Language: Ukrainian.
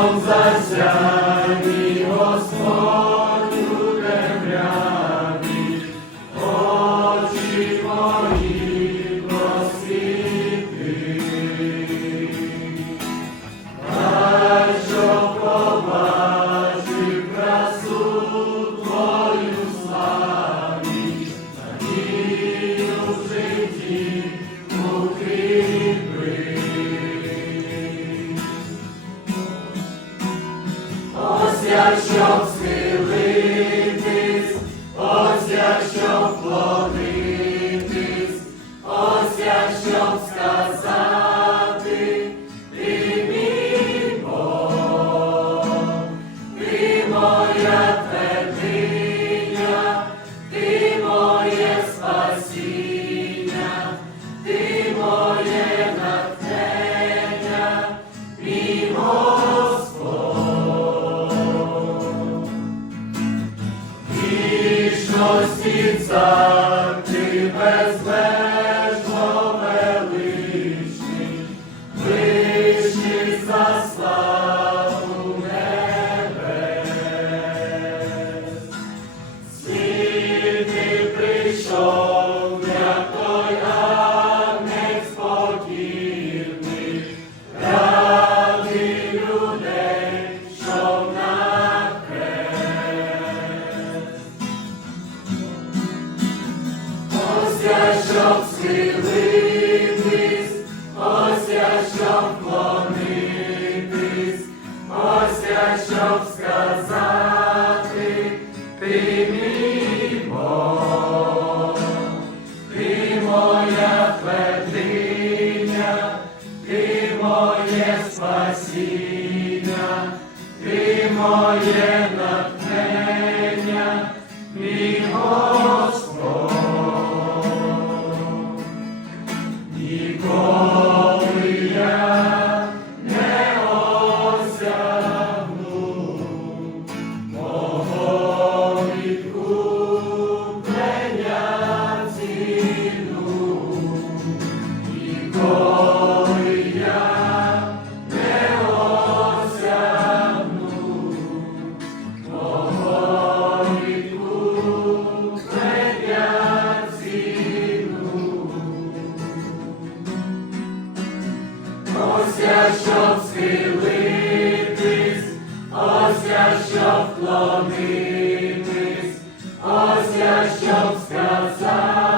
Світлом засяй, щоб схилитись, ось я щоб вклонитись, ось я щоб Вічності цар, ти безмежно величний, вищий за славу небес. Я щоб схилитись, ось я щоб вклонитись, ось я щоб моя моє спасіння, ти моє натхнення, Ось я щоб схилитись, ось я щоб вклонитись, ось я щоб сказати.